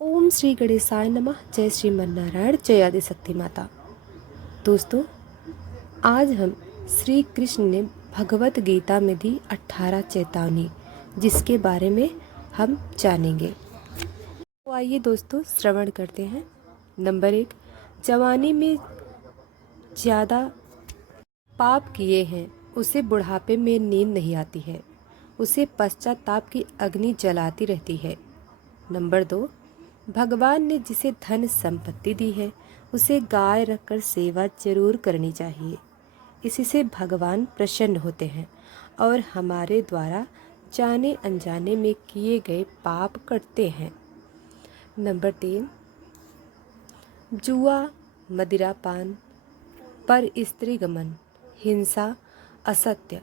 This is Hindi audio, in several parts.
ओम श्री गणेशाय नमः। जय श्रीमन नारायण, जय आदिशक्ति माता। दोस्तों, आज हम श्री कृष्ण ने भगवत गीता में दी 18 चेतावनी, जिसके बारे में हम जानेंगे। तो आइए दोस्तों, श्रवण करते हैं। नंबर 1, जवानी में ज़्यादा पाप किए हैं उसे बुढ़ापे में नींद नहीं आती है, उसे पश्चाताप की अग्नि जलाती रहती है। नंबर 2, भगवान ने जिसे धन संपत्ति दी है उसे गाय रखकर सेवा जरूर करनी चाहिए। इससे भगवान प्रसन्न होते हैं और हमारे द्वारा जाने अनजाने में किए गए पाप कटते हैं। नंबर 3, जुआ, मदिरापान, पर स्त्री गमन, हिंसा, असत्य,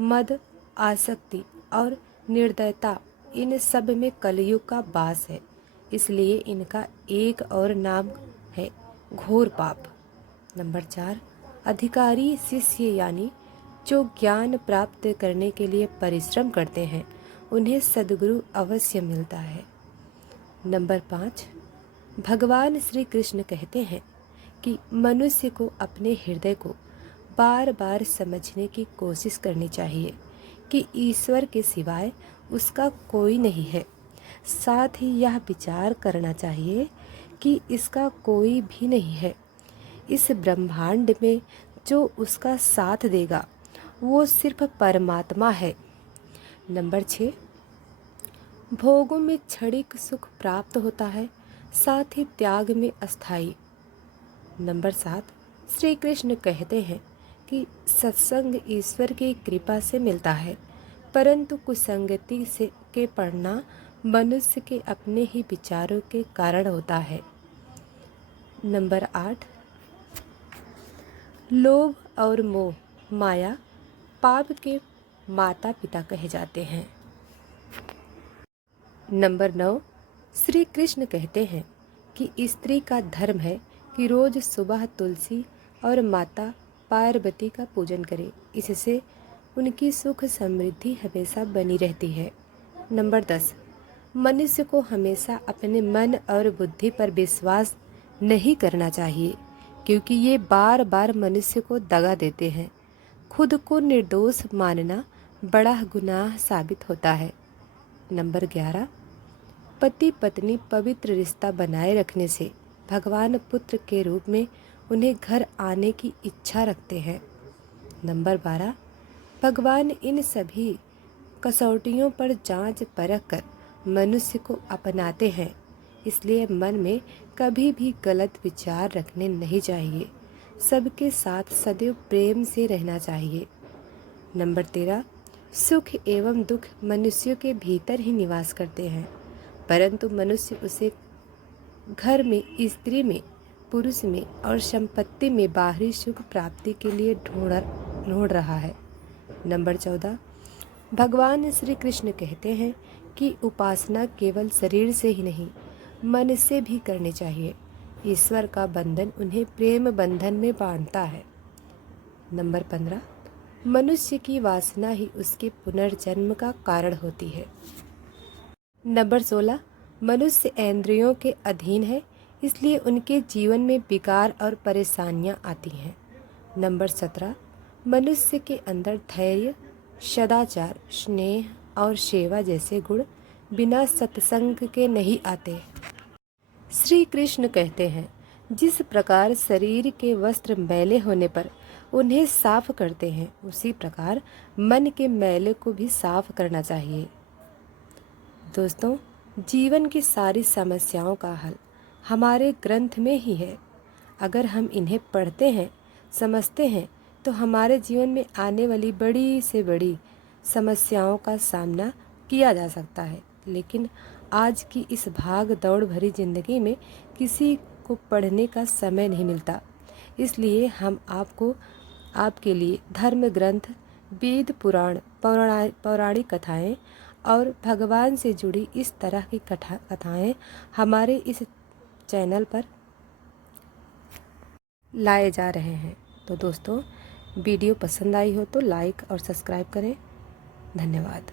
मद, आसक्ति और निर्दयता, इन सब में कलयुग का वास है, इसलिए इनका एक और नाम है घोर पाप। नंबर 4, अधिकारी शिष्य यानी जो ज्ञान प्राप्त करने के लिए परिश्रम करते हैं उन्हें सद्गुरु अवश्य मिलता है। नंबर 5, भगवान श्री कृष्ण कहते हैं कि मनुष्य को अपने हृदय को बार बार समझने की कोशिश करनी चाहिए कि ईश्वर के सिवाय उसका कोई नहीं है। साथ ही यह विचार करना चाहिए कि इसका कोई भी नहीं है। इस ब्रह्मांड में जो उसका साथ देगा वो सिर्फ परमात्मा है। नंबर 6, भोगों में क्षणिक सुख प्राप्त होता है, साथ ही त्याग में अस्थाई। नंबर 7, श्री कृष्ण कहते हैं कि सत्संग ईश्वर की कृपा से मिलता है, परंतु कुसंगति से के पड़ना मनुष्य के अपने ही विचारों के कारण होता है। नंबर 8, लोभ और मोह, माया पाप के माता पिता कहे जाते हैं। नंबर 9, श्री कृष्ण कहते हैं कि स्त्री का धर्म है कि रोज सुबह तुलसी और माता पार्वती का पूजन करे, इससे उनकी सुख समृद्धि हमेशा बनी रहती है। नंबर 10, मनुष्य को हमेशा अपने मन और बुद्धि पर विश्वास नहीं करना चाहिए, क्योंकि ये बार बार मनुष्य को दगा देते हैं। खुद को निर्दोष मानना बड़ा गुनाह साबित होता है। नंबर 11, पति पत्नी पवित्र रिश्ता बनाए रखने से भगवान पुत्र के रूप में उन्हें घर आने की इच्छा रखते हैं। नंबर 12, भगवान इन सभी कसौटियों पर जांच परख कर मनुष्य को अपनाते हैं, इसलिए मन में कभी भी गलत विचार रखने नहीं चाहिए। सबके साथ सदैव प्रेम से रहना चाहिए। नंबर 13, सुख एवं दुख मनुष्यों के भीतर ही निवास करते हैं, परंतु मनुष्य उसे घर में, स्त्री में, पुरुष में और संपत्ति में बाहरी सुख प्राप्ति के लिए ढूंढ रहा है। नंबर 14, भगवान श्री कृष्ण कहते हैं कि उपासना केवल शरीर से ही नहीं, मन से भी करनी चाहिए। ईश्वर का बंधन उन्हें प्रेम बंधन में बांधता है। नंबर 15, मनुष्य की वासना ही उसके पुनर्जन्म का कारण होती है। नंबर 16, मनुष्य इंद्रियों के अधीन है, इसलिए उनके जीवन में विकार और परेशानियां आती हैं। नंबर 17, मनुष्य के अंदर धैर्य, सदाचार, स्नेह और सेवा जैसे गुण बिना सत्संग के नहीं आते। श्री कृष्ण कहते हैं, जिस प्रकार शरीर के वस्त्र मैले होने पर उन्हें साफ करते हैं, उसी प्रकार मन के मैले को भी साफ करना चाहिए। दोस्तों, जीवन की सारी समस्याओं का हल हमारे ग्रंथ में ही है। अगर हम इन्हें पढ़ते हैं, समझते हैं, तो हमारे जीवन में आने वाली बड़ी से बड़ी समस्याओं का सामना किया जा सकता है। लेकिन आज की इस भाग दौड़ भरी जिंदगी में किसी को पढ़ने का समय नहीं मिलता, इसलिए हम आपके लिए धर्म ग्रंथ, वेद, पुराण, पौराणिक कथाएं और भगवान से जुड़ी इस तरह की कथाएं हमारे इस चैनल पर लाए जा रहे हैं। तो दोस्तों, वीडियो पसंद आई हो तो लाइक और सब्सक्राइब करें। धन्यवाद।